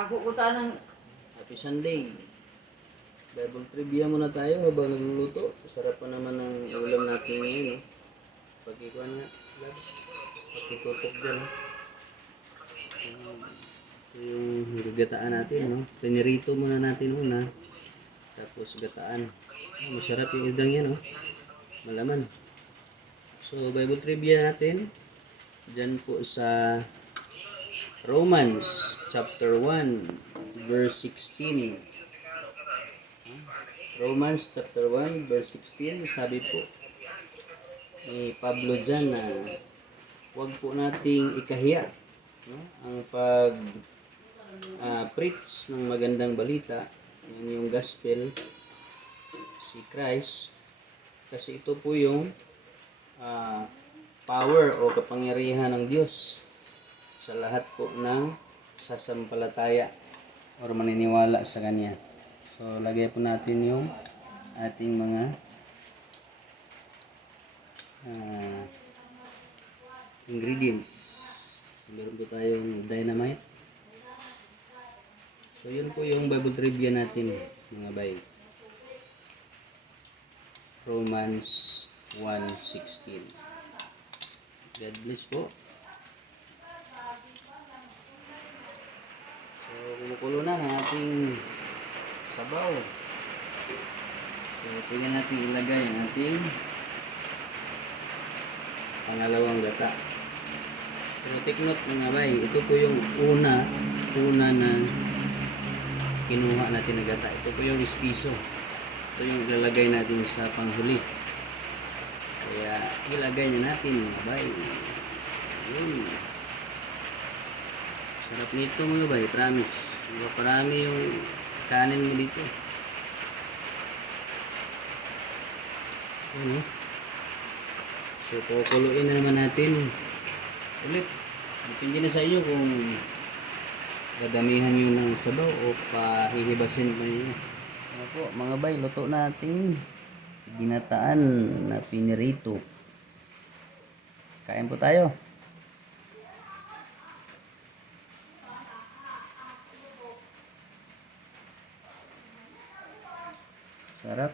Ako ko tanang Happy Sunday. Bible trivia muna tayo habang nagluluto. Sarap pa naman ng ulam natin ngayon. No? Pagkikuhan nga. Pagkitutok dyan. No? Ito yung gataan natin. No? Pinirito muna natin una. Tapos gataan. Masarap yung udang yan. No? Malaman. So Bible trivia natin. Dyan po sa Romans chapter 1 verse 16. Romans chapter 1 verse 16, sabi po ni Pablo dyan na huwag po nating ikahiya, no? Ang preach ng magandang balita, yan yung gospel, si Christ, kasi ito po yung power o kapangyarihan ng Diyos sa lahat po ng sasampalataya o maniniwala sa Kanya. So, lagay po natin yung ating mga ingredients. So, meron po tayong dynamite. So, yun po yung Bible trivia natin, mga bay. Romans 1:16. God bless po. So, kumukulo na ang ating sabaw. So, tingnan natin ilagay ang ating pangalawang gata. Pero take note mga bay, ito po yung una na kinuha natin na gata. Ito po yung espiso. Ito yung ilalagay natin sa panghuli. Kaya ilagay na natin mga bay. Yun. Sarap nito mga bay, promise. Parami yung kanin mo dito. Ano? So, kukuluin na naman natin ulit. Depende na sa inyo kung dadamihan nyo ng sabaw o pahihibasin pa nyo. Ano po, mga bay, luto natin ginataan na pinirito. Kain po tayo. Sarap.